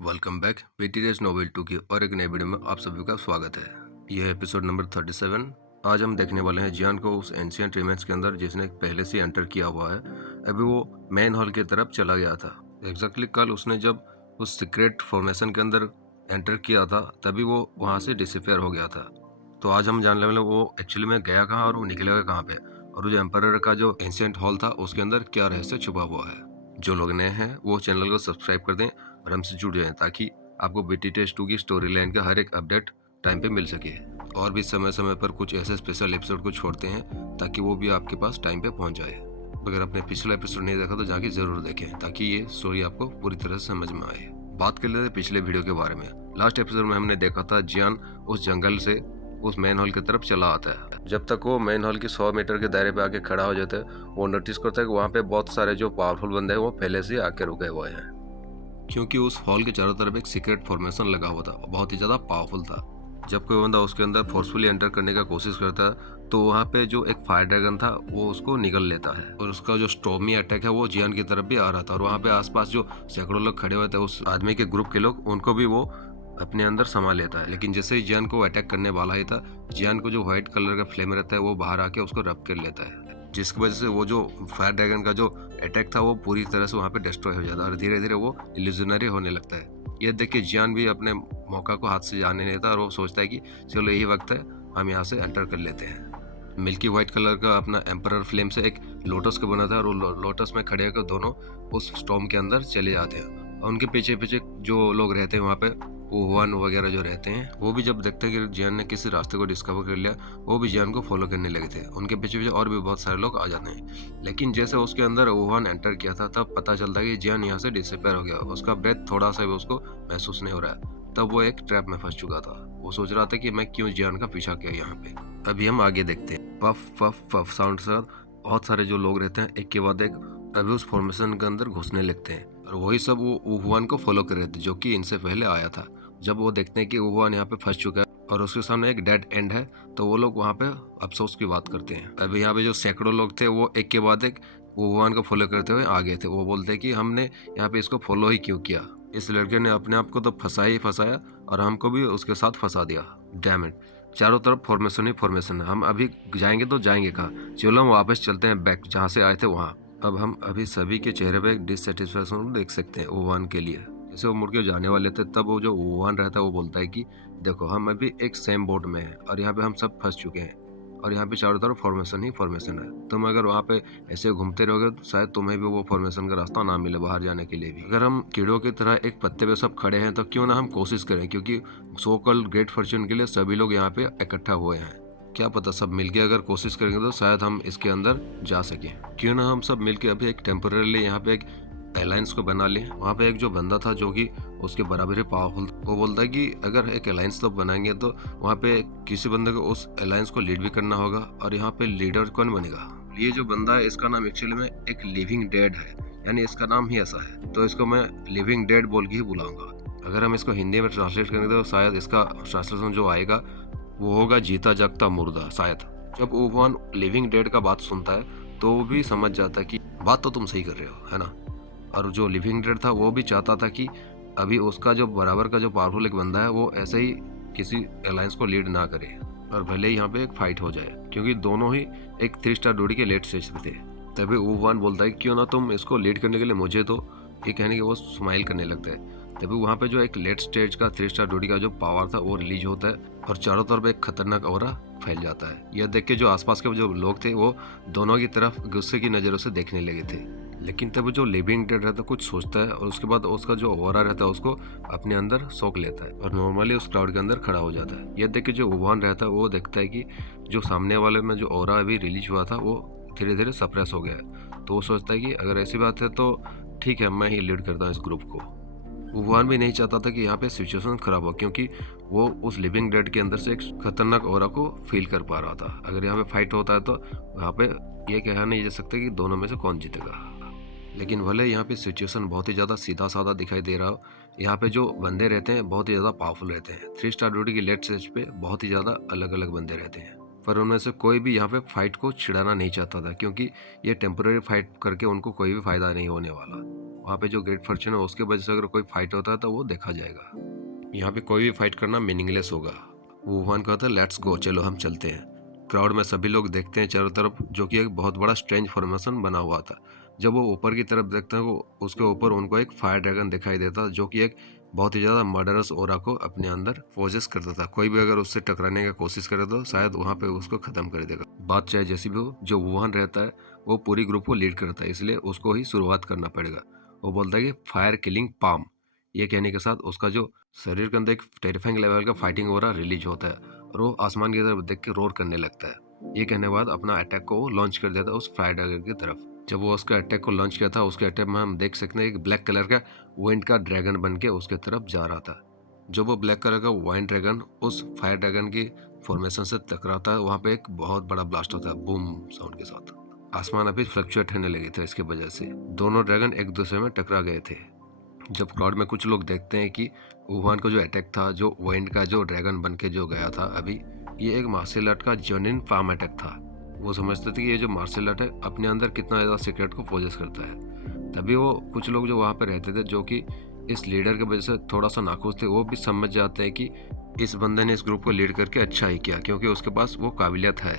Welcome back वेटीरियस novel 2 की और एक नई वीडियो में आप सभी का स्वागत है। यह एपिसोड नंबर 37। आज हम देखने वाले हैं जियान को उस एंशियंट रिमेन्स के अंदर जिसने पहले से एंटर किया हुआ है। अभी वो मेन हॉल की तरफ चला गया था। एग्जैक्टली कल उसने जब उस सीक्रेट फॉर्मेशन के अंदर एंटर किया था तभी वो वहाँ से डिसअपियर हो गया था। तो आज हम जानने वाले वो एक्चुअली में गया कहाँ और वो निकलेगा कहाँ पे, और जो एम्पायर का जो एंशियंट हॉल था उसके अंदर क्या रहस्य छुपा हुआ है। जो लोग नए हैं वो चैनल को सब्सक्राइब कर दें और हमसे जुड़ जाएं ताकि आपको बीटी टेस्ट 2 की स्टोरी लाइन का हर एक अपडेट टाइम पे मिल सके। और भी समय समय पर कुछ ऐसे स्पेशल एपिसोड को छोड़ते हैं ताकि वो भी आपके पास टाइम पे पहुंच जाए। अगर आपने पिछला एपिसोड नहीं देखा तो जाके जरूर देखें ताकि ये स्टोरी आपको पूरी तरह से समझ में आए। बात कर लेते हैं पिछले वीडियो के बारे में। लास्ट एपिसोड में हमने देखा था जियान उस जंगल से उस मेन हॉल की तरफ चला आता है। जब तक वो मेन हॉल की 100 मीटर के दायरे पे आके खड़ा हो जाता है वो नोटिस करता है कि वहाँ पे बहुत सारे जो पावरफुल बंदे हैं वो पहले से आके रुके हुए हैं, क्योंकि उस हॉल के चारों तरफ एक सीक्रेट फॉर्मेशन लगा हुआ था, बहुत ही ज़्यादा पावरफुल था। जब कोई बंदा उसके अंदर फोर्सफुली एंटर करने का कोशिश करता है तो वहाँ पे जो एक फायर ड्रैगन था वो उसको निगल लेता है, और उसका जो स्टॉर्मी अटैक है वो जियान की तरफ भी आ रहा था। और वहाँ पे आसपास जो सैकड़ों लोग खड़े हुए थे उस आदमी के ग्रुप के लोग, उनको भी वो अपने अंदर समा लेता है। लेकिन जैसे ही जियान को अटैक करने वाला ही था, जियान को जो व्हाइट कलर का फ्लेम रहता है वो बाहर आके उसको रब कर लेता है, जिसकी वजह से वो जो फायर ड्रैगन का जो अटैक था वो पूरी तरह से वहाँ पे डिस्ट्रॉय हो जाता है और धीरे धीरे वो इल्यूजनरी होने लगता है। ये देख के जियान भी अपने मौका को हाथ से जाने नहीं देता और वो सोचता है कि चलो यही वक्त है, हम यहाँ से एंटर कर लेते हैं। मिल्की व्हाइट कलर का अपना एम्परर फ्लेम से एक लोटस का बना था और वो लोटस में खड़े होकर दोनों उस स्टॉर्म के अंदर चले जाते हैं। और उनके पीछे पीछे जो लोग रहते हैं वहाँ पे वुहान वगैरह जो रहते हैं वो भी जब देखते हैं कि जियान ने किसी रास्ते को डिस्कवर कर लिया वो भी जियान को फॉलो करने लगे थे। उनके पीछे पीछे और भी बहुत सारे लोग आ जाते हैं। लेकिन जैसे उसके अंदर वुहान एंटर किया था तब पता चलता है कि जियान यहाँ से डिसअपियर हो गया। उसका ब्रेथ थोड़ा सा भी उसको महसूस नहीं हो रहा है। तब वो एक ट्रैप में फंस चुका था। वो सोच रहा था कि मैं क्यों जियान का पीछा किया यहाँ पे। अभी हम आगे देखते हैं। पफ पफ पफ साउंड से बहुत सारे जो लोग रहते हैं एक के बाद एक अभी उस फॉर्मेशन के अंदर घुसने लगते हैं, और वही सब वो वुहान को फॉलो कर रहे थे जो कि इनसे पहले आया था। जब वो देखते हैं कि वुहान यहाँ पे फंस चुका है और उसके सामने एक डेड एंड है तो वो लोग वहाँ पे अफसोस की बात करते हैं। अभी यहाँ पे जो सैकड़ों लोग थे वो एक के बाद एक वुहान को फॉलो करते हुए आ गए थे। वो बोलते हैं कि हमने यहाँ पे इसको फॉलो ही क्यों किया, इस लड़के ने अपने आप को तो फंसाया ही फंसाया और हमको भी उसके साथ फंसा दिया। डैम इट, चारों तरफ फॉर्मेशन ही फॉर्मेशन है। हम अभी जाएंगे तो जाएंगे कहाँ, चलो हम वापस चलते हैं बैक जहाँ से आए थे वहाँ। अब हम अभी सभी के चेहरे पे एक डिससेटिस्फैक्शन देख सकते हैं वुहान के लिए। जैसे वो मुड़ के जाने वाले थे तब वो जो वुहान रहता है वो बोलता है कि देखो हम अभी एक सेम बोट में हैं और यहाँ पे हम सब फंस चुके हैं और यहाँ पे चारों तरफ फॉर्मेशन ही फॉर्मेशन है। तुम अगर वहाँ पे ऐसे घूमते रहोगे तो शायद तुम्हें भी वो फॉर्मेशन का रास्ता ना मिले बाहर जाने के लिए भी। अगर हम कीड़ों की तरह एक पत्ते पे सब खड़े हैं तो क्यों ना हम कोशिश करें, क्योंकि सो कॉल्ड ग्रेट फॉर्च्यून के लिए सभी लोग यहाँ पे इकट्ठा हुए हैं। क्या पता सब मिलके अगर कोशिश करेंगे तो शायद हम इसके अंदर जा सकें। क्यों ना हम सब मिलके अभी एक टेम्पररी यहाँ पे एक अलायंस को बना लें। वहाँ पे एक जो बंदा था जो कि उसके बराबर ही पावरफुल, वो बोलता है कि अगर एक अलायंस तो बनाएंगे तो वहाँ पे किसी बंदे को उस अलायंस को लीड भी करना होगा। और यहाँ पे लीडर कौन बनेगा? ये जो बंदा है इसका नाम एक्चुअली में एक लिविंग डेड है, यानी इसका नाम ही ऐसा है, तो इसको मैं लिविंग डेड बोल के ही बुलाऊंगा। अगर हम इसको हिंदी में ट्रांसलेट करेंगे तो शायद इसका ट्रांसलेशन जो आएगा वो होगा जीता जागता मुर्दा शायद। जब वुहान लिविंग डेड का बात सुनता है तो वो भी समझ जाता है कि बात तो तुम सही कर रहे हो, है ना। और जो लिविंग डेड था वो भी चाहता था कि अभी उसका जो बराबर का जो पावरफुल एक बंदा है वो ऐसे ही किसी अलायंस को लीड ना करे और भले ही यहाँ पे एक फाइट हो जाए, क्योंकि दोनों ही एक 3 स्टार ड्यूटी के लेट स्टेज पे थे। तभी वुहान बोलता है क्यों ना तुम इसको लीड करने के लिए मुझे तो, ये कहने के वो स्माइल करने लगता है। तभी वहाँ पे जो एक लेट स्टेज का 3 स्टार ड्यूटी का जो पावर था वो रिलीज होता है और चारों तरफ एक खतरनाक ऑरा फैल जाता है। यह देख के जो आसपास के जो लोग थे वो दोनों की तरफ गुस्से की नज़रों से देखने लगे थे। लेकिन तब जो लिविंग डेड रहता है कुछ सोचता है और उसके बाद उसका जो ऑरा रहता है उसको अपने अंदर सोख लेता है और नॉर्मली उस क्राउड के अंदर खड़ा हो जाता है। यह देख के जो वुहान रहता है वो देखता है कि जो सामने वाले में जो ऑरा अभी रिलीज हुआ था वो धीरे धीरे सप्रेस हो गया है। तो वो सोचता है कि अगर ऐसी बात है तो ठीक है, मैं ही लीड करता हूँ इस ग्रुप को। वुहान भी नहीं चाहता था कि यहाँ पे सिचुएशन खराब हो, क्योंकि वो उस लिविंग डेड के अंदर से एक खतरनाक ऑरा को फील कर पा रहा था। अगर यहाँ पे फाइट होता है तो यहाँ पे ये कहा नहीं जा सकता कि दोनों में से कौन जीतेगा। लेकिन भले यहाँ पे सिचुएशन बहुत ही ज़्यादा सीधा साधा दिखाई दे रहा हो, यहाँ पे जो बंदे रहते हैं बहुत ही ज़्यादा पावरफुल रहते हैं। 3 स्टार ड्यूटी की लेट स्टेज पे बहुत ही ज़्यादा अलग अलग बंदे रहते हैं, पर उनमें से कोई भी यहाँ पे फाइट को छिड़ाना नहीं चाहता था, क्योंकि ये टेम्पररी फाइट करके उनको कोई भी फायदा नहीं होने वाला। वहाँ पे जो ग्रेट फॉर्च्यून है उसके वजह से अगर कोई फाइट होता है तो वो देखा जाएगा। यहाँ पे कोई भी फाइट करना मीनिंगलेस होगा। वुहान कहता है लेट्स गो, चलो हम चलते हैं। क्राउड में सभी लोग देखते हैं चारों तरफ, जो कि एक बहुत बड़ा स्ट्रेंज फॉर्मेशन बना हुआ था। जब वो ऊपर की तरफ देखते हैं वो उसके ऊपर उनको एक फायर ड्रैगन दिखाई देता, जो कि एक बहुत ही ज़्यादा मर्डरस ओरा को अपने अंदर पोजेस करता था। कोई भी अगर उससे टकराने की कोशिश करे तो शायद वहाँ पे उसको खत्म कर देगा। बात चाहे जैसी भी हो, जो वुहान रहता है वो पूरी ग्रुप को लीड करता है, इसलिए उसको ही शुरुआत करना पड़ेगा। वो बोलता है कि फायर किलिंग पाम। ये कहने के साथ उसका जो शरीर के अंदर एक टेरिफाइंग लेवल का फाइटिंग ओरा रिलीज होता है और वो आसमान की तरफ देख के रोर करने लगता है। ये कहने के बाद अपना अटैक को वो लॉन्च कर देता है उस फायर ड्रैगन की तरफ। जब वो उसका अटैक को लॉन्च किया था, उसके अटैक में हम देख सकते हैं एक ब्लैक कलर का वाइंड का ड्रैगन बन के उसके तरफ जा रहा था। जब वो ब्लैक कलर का वाइंड ड्रैगन उस फायर ड्रैगन की फॉर्मेशन से टकराता है, वहाँ पे एक बहुत बड़ा ब्लास्ट होता है बूम साउंड के साथ। आसमान अभी फ्लक्चुएट होने लगे थे, इसके वजह से दोनों ड्रैगन एक दूसरे में टकरा गए थे। जब क्राउड में कुछ लोग देखते हैं कि वुहान का जो अटैक था, जो वाइंड का जो ड्रैगन बन के जो गया था अभी, ये एक मार्शल आर्ट का जेन्युइन फार्म अटैक था। वो समझते थे कि ये जो मार्शल आर्ट है अपने अंदर कितना ज़्यादा सीक्रेट को पोजेस करता है। तभी वो कुछ लोग जो वहाँ पे रहते थे, जो कि इस लीडर की वजह से थोड़ा सा नाखुश थे, वो भी समझ जाते हैं कि इस बंदे ने इस ग्रुप को लीड करके अच्छा ही किया, क्योंकि उसके पास वो काबिलियत है।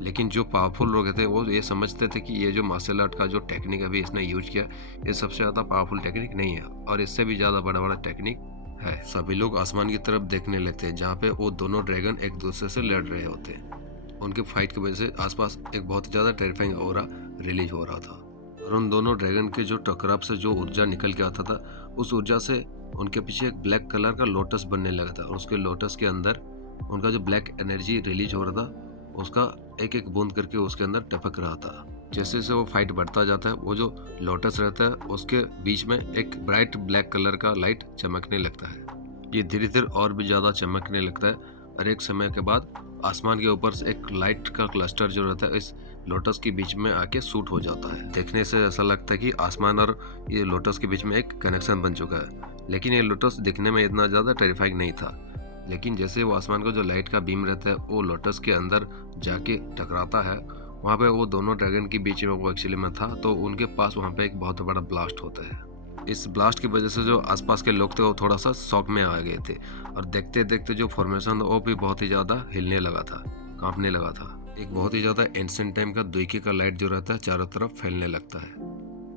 लेकिन जो पावरफुल लोग थे वो ये समझते थे कि ये जो मार्शल आर्ट का जो टेक्निक अभी इसने यूज किया, ये सबसे ज़्यादा पावरफुल टेक्निक नहीं है और इससे भी ज़्यादा बड़ा बड़ा टेक्निक है। सभी लोग आसमान की तरफ देखने लगते हैं, जहाँ पे वो दोनों ड्रैगन एक दूसरे से लड़ रहे होते हैं। उनके फाइट की वजह से आसपास एक बहुत ज़्यादा टेरिफाइंग ऑरा रिलीज हो रहा था और उन दोनों ड्रैगन के जो टकराव से जो ऊर्जा निकल के आता था, उस ऊर्जा से उनके पीछे एक ब्लैक कलर का लोटस बनने लगा था और उसके लोटस के अंदर उनका जो ब्लैक एनर्जी रिलीज हो रहा था, उसका एक एक बूंद करके उसके अंदर टपक रहा था। जैसे जैसे वो फाइट बढ़ता जाता है, वो जो लोटस रहता है उसके बीच में एक ब्राइट ब्लैक कलर का लाइट चमकने लगता है। ये धीरे धीरे और भी ज़्यादा चमकने लगता है और एक समय के बाद आसमान के ऊपर से एक लाइट का क्लस्टर जो रहता है इस लोटस के बीच में आके शूट हो जाता है। देखने से ऐसा लगता है कि आसमान और ये लोटस के बीच में एक कनेक्शन बन चुका है। लेकिन ये लोटस दिखने में इतना ज़्यादा टेरिफाइंग नहीं था। लेकिन जैसे वो आसमान का जो लाइट का बीम रहता है वो लोटस के अंदर जाके टकराता है, वहाँ पे वो दोनों ड्रैगन के बीच में वो एक्चुअली में था, तो उनके पास वहाँ पे एक बहुत बड़ा ब्लास्ट होता है। इस ब्लास्ट की वजह से जो आसपास के लोग थे वो थोड़ा सा शॉक में आ गए थे और देखते देखते जो फॉर्मेशन वो भी बहुत ही ज़्यादा हिलने लगा था, कांपने लगा था। एक बहुत ही ज़्यादा एंशिएंट टाइम का द्विकी का लाइट जो रहता है चारों तरफ फैलने लगता है।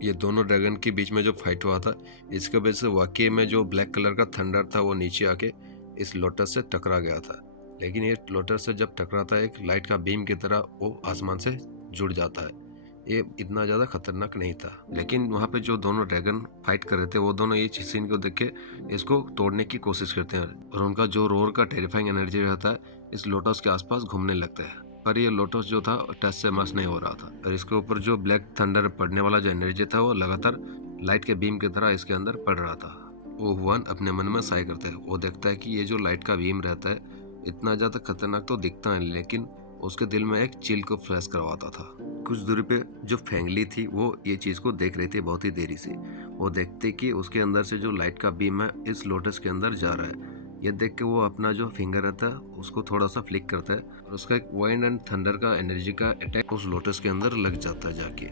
ये दोनों ड्रैगन के बीच में जो फाइट हुआ था, इसके वजह से वाकई में जो ब्लैक कलर का थंडर था वो नीचे आके इस लोटस से टकरा गया था। लेकिन ये लोटस से जब टकराता है, एक लाइट का बीम की तरह वो आसमान से जुड़ जाता है। ये इतना ज़्यादा खतरनाक नहीं था। लेकिन वहाँ पे जो दोनों ड्रैगन फाइट कर रहे थे, वो दोनों ये सीन को देख के इसको तोड़ने की कोशिश करते हैं और उनका जो रोर का टेरिफाइंग एनर्जी रहता है इस लोटस के आसपास घूमने लगता है। पर ये लोटस जो था टच से मस नहीं हो रहा था और इसके ऊपर जो ब्लैक थंडर पड़ने वाला जो एनर्जी था वो लगातार लाइट के बीम की तरह इसके अंदर पड़ रहा था। वो वुहान अपने मन में साय करता है। वो देखता है कि ये जो लाइट का बीम रहता है इतना ज़्यादा खतरनाक तो दिखता है, लेकिन उसके दिल में एक चिल को फ्लैश करवाता था। कुछ दूरी पे जो फेंगली थी वो ये चीज़ को देख रही थी बहुत ही देरी से। वो देखते कि उसके अंदर से जो लाइट का बीम है इस लोटस के अंदर जा रहा है। ये देख के वो अपना जो फिंगर रहता है उसको थोड़ा सा फ्लिक करता है और उसका एक वाइंड एंड थंडर का एनर्जी का अटैक उस लोटस के अंदर लग जाता है जाके,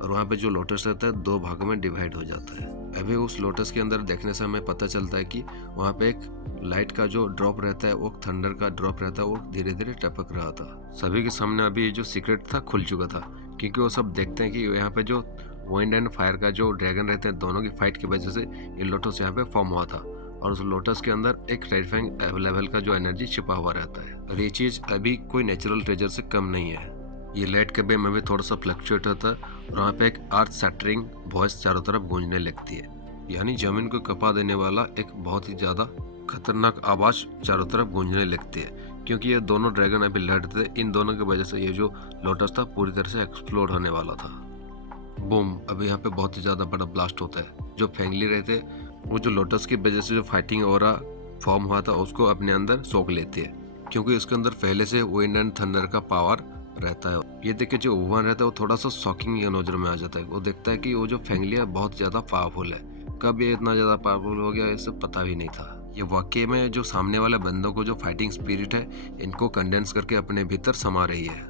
और वहाँ पे जो लोटस रहता है दो भागों में डिवाइड हो जाता है। अभी उस लोटस के अंदर देखने से हमें पता चलता है कि वहाँ पे एक लाइट का जो ड्रॉप रहता है, वो थंडर का ड्रॉप रहता है, वो धीरे धीरे टपक रहा था। सभी के सामने अभी जो सीक्रेट था खुल चुका था, क्योंकि वो सब देखते हैं कि यहाँ पे जो वाइंड एंड फायर का जो ड्रैगन रहते हैं, दोनों की फाइट की वजह से ये लोटस यहाँ पे फॉर्म हुआ था और उस लोटस के अंदर एक टेरिफाइंग लेवल का जो एनर्जी छिपा हुआ रहता है। और ये चीज़ अभी कोई नेचुरल ट्रेजर से कम नहीं है। ये लाइट के बीम में भी थोड़ा सा फ्लक्चुएट होता है और वहाँ पे एक अर्थ सैटरिंग वॉइस चारों तरफ गूंजने लगती है, यानी जमीन को कपा देने वाला एक बहुत ही ज़्यादा खतरनाक आवाज़ चारों तरफ गूंजने लगती है। क्योंकि ये दोनों ड्रैगन अभी लड़ते थे, इन दोनों की वजह से ये जो लोटस था पूरी तरह से एक्सप्लोड होने वाला था। बूम, अभी यहाँ पे बहुत ही ज़्यादा बड़ा ब्लास्ट होता है। जो फेंगली रहते वो जो लोटस की वजह से जो फाइटिंग ऑरा फॉर्म हुआ था उसको अपने अंदर सोख लेती है, क्योंकि उसके अंदर पहले से विंड एंड थंडर का पावर रहता है। ये देख के जो वुहान रहता है वो थोड़ा सा शॉकिंग या नजर में आ जाता है। वो देखता है कि वो जो फेंगली है बहुत ज़्यादा पावरफुल है। कब ये इतना ज़्यादा पावरफुल हो गया इसे पता भी नहीं था। ये वाकई में जो सामने वाले बंदों को जो फाइटिंग स्पिरिट है इनको कंडेंस करके अपने भीतर समा रही है।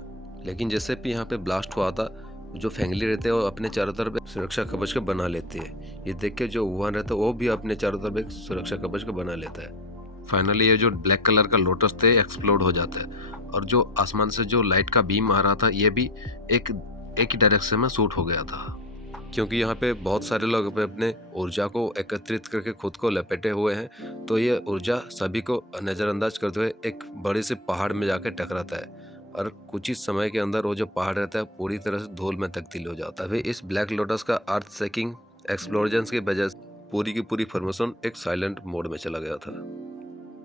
लेकिन जैसे भी यहाँ पे ब्लास्ट हुआ था, जो फेंगली रहते हैं वो अपने चारों तरफ एक सुरक्षा कवच को बना लेते हैं। ये देख के जो वुहान रहता है वो भी अपने चारों तरफ एक सुरक्षा कवच को बना लेता है। फाइनली ये जो ब्लैक कलर का लोटस थे एक्सप्लोड हो जाता है और जो आसमान से जो लाइट का बीम आ रहा था ये भी एक ही डायरेक्शन में शूट हो गया था, क्योंकि यहाँ पे बहुत सारे लोग अपने ऊर्जा को एकत्रित करके खुद को लपेटे हुए हैं। तो ये ऊर्जा सभी को नज़रअंदाज करते हुए एक बड़े से पहाड़ में जाकर टकराता है और कुछ ही समय के अंदर वो जो पहाड़ रहता है पूरी तरह से धूल में तब्दील हो जाता है। अभी इस ब्लैक लोटस का अर्थ सेकिंग एक्सप्लोजन की वजह से पूरी की पूरी फॉर्मेशन एक साइलेंट मोड में चला गया था।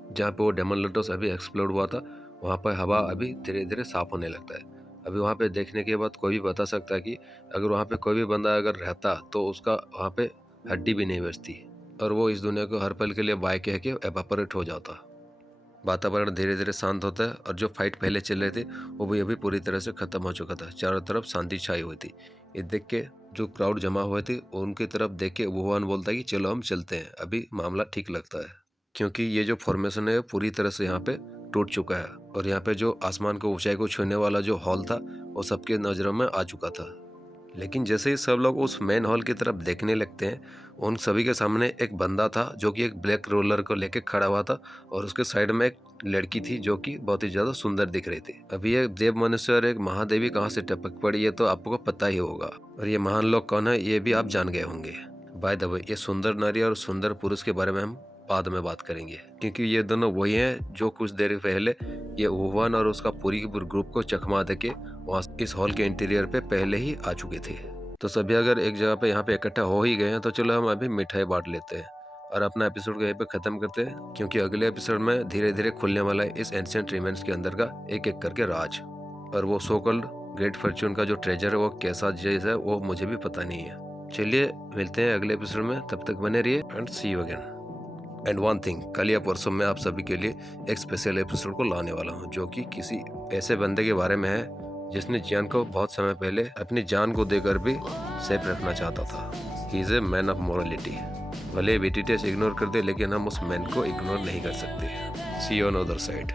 जहाँ पे वो डेमन लोटस अभी एक्सप्लोड हुआ था वहाँ पर हवा अभी धीरे धीरे साफ होने लगता है। अभी वहाँ पे देखने के बाद कोई भी बता सकता है कि अगर वहाँ पे कोई भी बंदा अगर रहता तो उसका वहाँ पे हड्डी भी नहीं बचती और वो इस दुनिया को हर पल के लिए बाय कह के एवापोरेट हो जाता। वातावरण धीरे धीरे शांत होता है और जो फाइट पहले चल रहे थे वो भी अभी पूरी तरह से खत्म हो चुका था। चारों तरफ शांति छाई हुई थी। ये देख के जो क्राउड जमा हुए थे उनकी तरफ देख के वुहान बोलता है कि चलो हम चलते हैं, अभी मामला ठीक लगता है, क्योंकि ये जो फॉर्मेशन है पूरी तरह से यहाँ पे टूट चुका है और यहाँ पे जो आसमान को ऊंचाई को छूने वाला जो हॉल था वो सबके नज़रों में आ चुका था। लेकिन जैसे ही सब लोग उस मेन हॉल की तरफ देखने लगते हैं उन सभी के सामने एक बंदा था जो कि एक ब्लैक रोलर को लेके खड़ा हुआ था और उसके साइड में एक लड़की थी जो कि बहुत ही ज़्यादा सुंदर दिख रही थी। अभी ये देव मनुष्य और एक महादेवी कहाँ से टपक पड़ी है तो आपको पता ही होगा, और ये महान लोग कौन है ये भी आप जान गए होंगे। बाय द वे ये सुंदर नारी और सुंदर पुरुष के बारे में हम बाद में बात करेंगे, क्योंकि ये दोनों वही हैं जो कुछ देर पहले ये वुहान और उसका पूरी ग्रुप को चकमा देके वहाँ इस हॉल के इंटीरियर पे पहले ही आ चुके थे। तो सभी अगर एक जगह पे यहाँ पे इकट्ठा हो ही गए हैं तो चलो हम अभी मिठाई बांट लेते हैं और अपना एपिसोड को यहीं पे खत्म करते हैं, क्योंकि अगले एपिसोड में धीरे धीरे खुलने वाला है इस एंशिएंट रिमेन्स के अंदर का एक एक करके राज, और वो सो कॉल्ड ग्रेट फॉर्च्यून का जो ट्रेजर है वो कैसा चीज है वो मुझे भी पता नहीं है। चलिए मिलते हैं अगले एपिसोड में, तब तक बने रहिए and see you again. And one thing, कल या परसों में आप सभी के लिए एक स्पेशल एपिसोड को लाने वाला हूँ जो कि किसी ऐसे बंदे के बारे में है जिसने जियान को बहुत समय पहले अपनी जान को देकर भी सेफ रखना चाहता था। He is a man of morality. भले बीटी टेस्ट इग्नोर कर दे लेकिन हम उस मैन को इग्नोर नहीं कर सकते। सी यू ऑन अदर साइड।